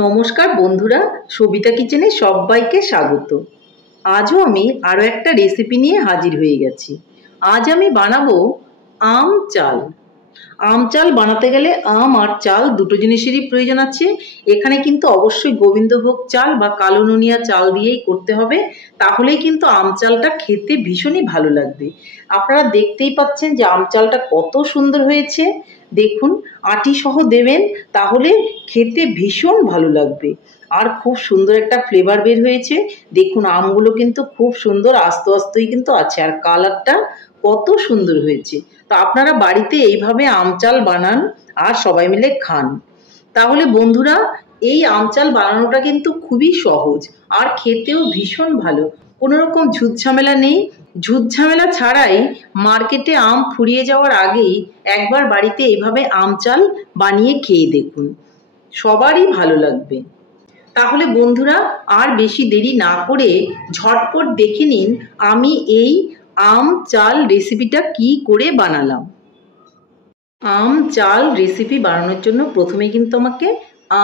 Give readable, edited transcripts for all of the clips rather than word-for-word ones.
নমস্কার বন্ধুরা, সবিতা কিচেনে সবাইকে স্বাগত। আজও আমি আরও একটা রেসিপি নিয়ে হাজির হয়ে গেছি। আজ আমি বানাবো আম চাল। আম চাল বানাতে গেলে আম আর চাল দুটো জিনিসেরই প্রয়োজন আছে। এখানে কিন্তু অবশ্যই গোবিন্দভোগ চাল বা কালো নুনিয়া চাল দিয়েই করতে হবে, তাহলেই কিন্তু আম চালটা খেতে ভীষণই ভালো লাগবে। আপনারা দেখতেই পাচ্ছেন যে আম চালটা কত সুন্দর হয়েছে। দেখুন, আটি সহ দেবেন, তাহলে খেতে ভীষণ ভালো লাগবে আর খুব সুন্দর একটা ফ্লেভার বের হয়েছে। দেখুন, আমগুলো কিন্তু খুব সুন্দর আস্ত আস্তই কিন্তু আছে আর কালারটা কত সুন্দর হয়েছে। তো আপনারা বাড়িতে এইভাবে আম চাল বানান আর সবাই মিলে খান। তাহলে বন্ধুরা, এই আম চাল বানানোটা কিন্তু খুবই সহজ আর খেতেও ভীষণ ভালো। কোনো রকম ঝুট ঝামেলা নেই। ঝুট ঝামেলা ছাড়াই মার্কেটে আম ফুরিয়ে যাওয়ার আগেই একবার বাড়িতে এইভাবে আম চাল বানিয়ে খেয়ে দেখুন, সবারই ভালো লাগবে। তাহলে বন্ধুরা, আর বেশি দেরি না করে ঝটপট দেখে নিন আমি এই আম চাল রেসিপিটা কি করে বানালাম। আম চাল রেসিপি বানানোর জন্য প্রথমে কিন্তু আমাকে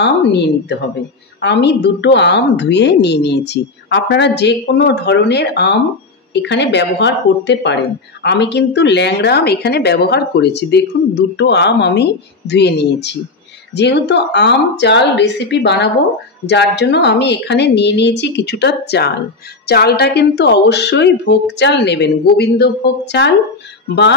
আম নিয়ে নিতে হবে। আমি দুটো আম ধুয়ে নিয়ে নিয়েছি। আপনারা যে কোনো ধরনের আম এখানে ব্যবহার করতে পারেন। আমি কিন্তু ল্যাংড়া আম এখানে ব্যবহার করেছি। দেখুন, দুটো আম আমি ধুয়ে নিয়েছি। যেহেতু আম চাল রেসিপি বানাবো, যার জন্য আমি এখানে নিয়ে নিয়েছি কিছুটা চাল। চালটা কিন্তু অবশ্যই ভোগ চাল নেবেন, গোবিন্দভোগ চাল বা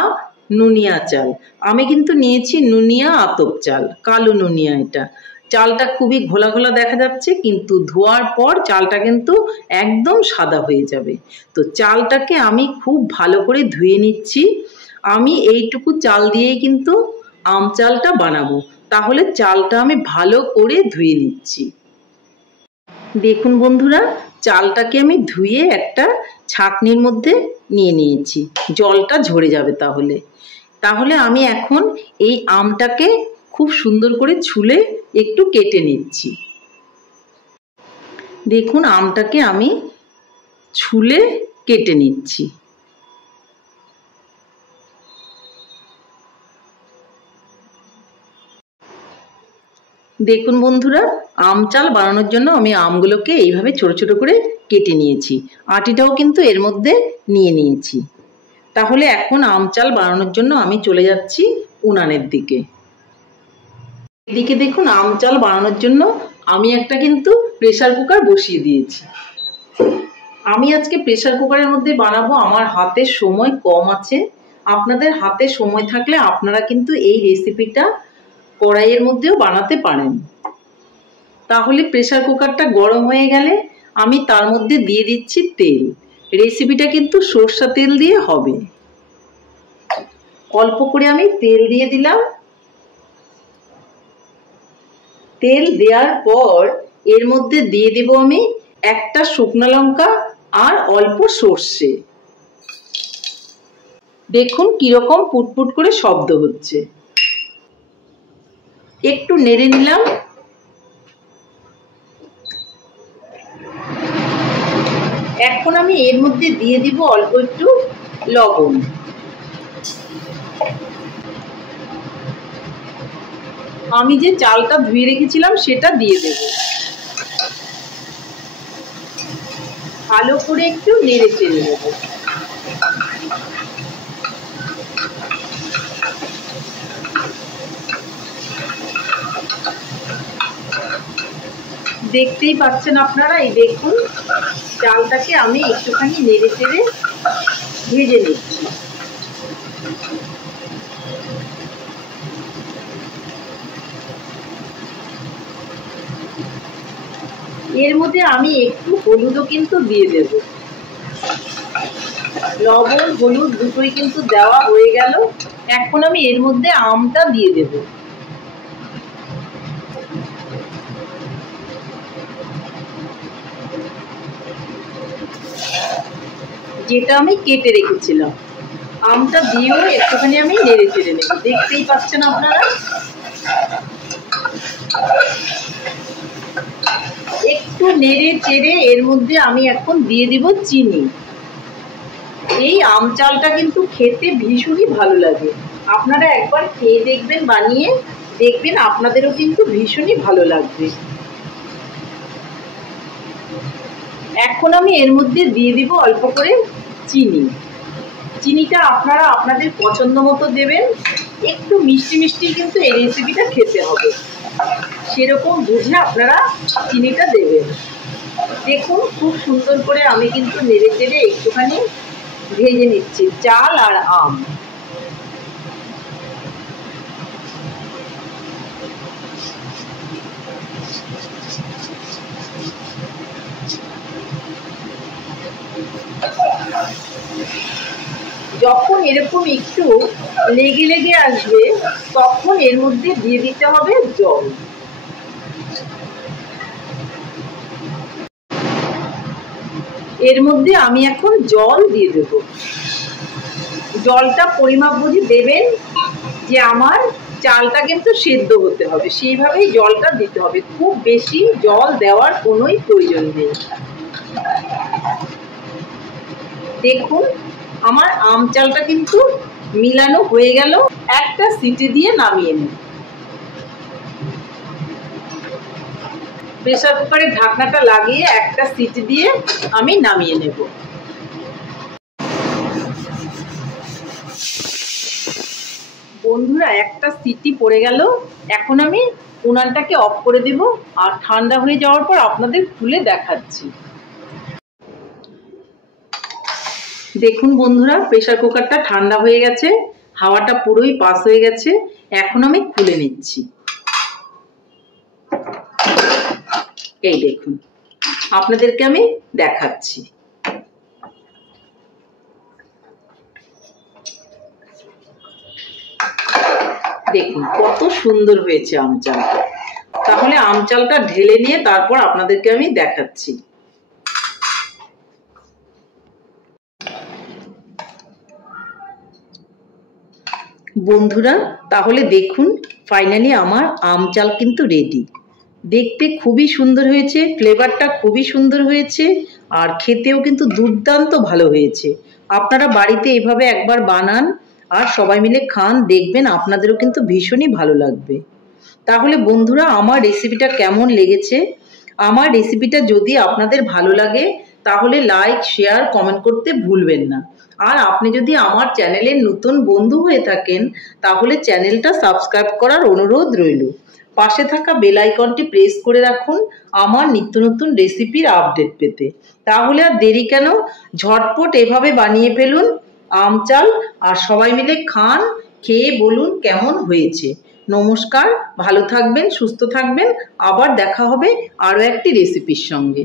নুনিয়া চাল। আমি কিন্তু নিয়েছি নুনিয়া আতপ চাল, কালো নুনিয়া। এটা চালটা খুবই ঘোলা ঘোলা দেখা যাচ্ছে, কিন্তু ধোয়ার পর চালটা কিন্তু একদম সাদা হয়ে যাবে। তো চালটাকে আমি খুব ভালো করে ধুয়ে নিচ্ছি। আমি এইটুকু চাল দিয়েই কিন্তু আম চালটা বানাবো, তাহলে চালটা আমি ভালো করে ধুয়ে নিচ্ছি। দেখুন বন্ধুরা, চালটাকে আমি ধুয়ে একটা ছাঁকনির মধ্যে নিয়ে নিয়েছি, জলটা ঝরে যাবে। তাহলে আমি এখন এই আমটাকে খুব সুন্দর করে ছুলে একটু কেটে নিচ্ছি। দেখুন, আমটাকে আমি ছুলে কেটে নিচ্ছি। দেখুন বন্ধুরা, আম চাল বানানোর জন্য আমি আমগুলোকে এইভাবে ছোট ছোট করে কেটে নিয়েছি। আটিটাও কিন্তু এর মধ্যে নিয়ে নিয়েছি। তাহলে এখন আম চাল বানানোর জন্য আমি চলে যাচ্ছি উনানের দিকে। এদিকে দেখুন, আম চাল বানানোর জন্য আমি একটা কিন্তু প্রেসার কুকার বসিয়ে দিয়েছি। আমি আজকে প্রেসার কুকারের মধ্যে বানাবো, আমার হাতে সময় কম আছে। আপনাদের হাতে সময় থাকলে আপনারা কিন্তু এই রেসিপিটা কড়াইয়ের মধ্যেও বানাতে পারেন। তাহলে প্রেসার কুকারটা গরম হয়ে গেলে আমি তার মধ্যে দিয়ে দিচ্ছি তেল। রেসিপিটা কিন্তু সরষা তেল দিয়ে হবে। অল্প করে আমি তেল দিয়ে দিলাম। তেল দেওয়ার পর এর মধ্যে দিয়ে দেব আমি একটা শুকনো লঙ্কা আর অল্প সর্ষে। দেখুন কিরকম পুটপুট করে শব্দ হচ্ছে। একটু নেড়ে নিলাম। এখন আমি এর মধ্যে দিয়ে দিব অল্প একটু লবণ। আমি যে চালটা ধুয়ে রেখেছিলাম সেটা দিয়ে দেব। ভালো করে একটু নেড়ে চেড়ে নেব। দেখতেই পাচ্ছেন আপনারা, এই দেখুন চালটাকে আমি একটুখানি নেড়ে চেড়ে ভেজে নিচ্ছি। এর মধ্যে আমি একটু হলুদও কিন্তু দিয়ে দেব। লবণ হলুদ দুটোই কিন্তু দেওয়া হয়ে গেল। এখন আমি এর মধ্যে আমটা দিয়ে দেব। যেটা আমি কেটে রেখেছিলাম, আমটা দিয়েও একটুখানি আমি নেড়ে চেড়ে নেব। দেখতেই পাচ্ছেন আপনারা। একটু নেড়ে চেড়ে এর মধ্যে আমি এখন দিয়ে দিব চিনি। এই আম চালটা কিন্তু খেতে ভীষণই ভালো লাগে। আপনারা একবার খেয়ে দেখবেন, বানিয়ে দেখবেন, আপনাদেরও কিন্তু ভীষণই ভালো লাগবে। এখন আমি এর মধ্যে দিয়ে দিব অল্প করে চিনি। চিনিটা আপনারা আপনাদের পছন্দ মতো দেবেন। একটু মিষ্টি মিষ্টি কিন্তু এই রেসিপিটা খেতে হবে, সেরকম বুঝে আপনারা চিনিটা দেবেন। দেখুন খুব সুন্দর করে আমি কিন্তু নেড়ে চেড়ে একটুখানি ভেজে নিচ্ছি চাল আর আম। যখন এরকম একটু লেগে লেগে আসবে তখন এর মধ্যে দিয়ে দিতে হবে জল। এর মধ্যে আমি এখন জল দিয়ে দেব। জলটা পরিমাপ বুঝে দেবেন, যে আমার চালটা কিন্তু সেদ্ধ হতে হবে, সেইভাবেই জলটা দিতে হবে। খুব বেশি জল দেওয়ার কোনোই প্রয়োজন নেই। দেখুন আমার আম চালটা কিন্তু মিলানো হয়ে গেল। একটা সিটি দিয়ে নামিয়ে নেব। প্রেসার কুকারের ঢাকনাটা লাগিয়ে একটা সিটি দিয়ে আমি নামিয়ে নেব। বন্ধুরা একটা সিটি পড়ে গেল, এখন আমি উনানটাকে অফ করে দেব আর ঠান্ডা হয়ে যাওয়ার পর আপনাদের খুলে দেখাচ্ছি। দেখুন বন্ধুরা প্রেসার কুকারটা ঠান্ডা হয়ে গেছে, হাওয়াটা পুরোই পাস হয়ে গেছে। এখন আমি খুলে নিচ্ছি। এই দেখুন আপনাদেরকে আমি দেখাচ্ছি। দেখুন কত সুন্দর হয়েছে আম চালটা। তাহলে আম চালটা ঢেলে নিয়ে তারপর আপনাদেরকে আমি দেখাচ্ছি। বন্ধুরা তাহলে দেখুন ফাইনালি আমার আম চাল কিন্তু রেডি। দেখতে খুবই সুন্দর হয়েছে, ফ্লেভারটা খুবই সুন্দর হয়েছে, আর খেতেও কিন্তু দুর্দান্ত ভালো হয়েছে। আপনারা বাড়িতে এভাবে একবার বানান আর সবাই মিলে খান, দেখবেন আপনাদেরও কিন্তু ভীষণই ভালো লাগবে। তাহলে বন্ধুরা আমার রেসিপিটা কেমন লেগেছে? আমার রেসিপিটা যদি আপনাদের ভালো লাগে তাহলে লাইক শেয়ার কমেন্ট করতে ভুলবেন না। আর আপনি যদি আমার চ্যানেলের নতুন বন্ধু হয়ে থাকেন তাহলে চ্যানেলটা সাবস্ক্রাইব করার অনুরোধ রইল। পাশে থাকা বেল আইকনটি প্রেস করে রাখুন আমার নিত্য নতুন রেসিপির আপডেট পেতে। তাহলে আর দেরি কেন, ঝটপট এভাবে বানিয়ে ফেলুন আম চাল আর সবাই মিলে খান, খেয়ে বলুন কেমন হয়েছে। নমস্কার, ভালো থাকবেন, সুস্থ থাকবেন। আবার দেখা হবে আরও একটি রেসিপির সঙ্গে।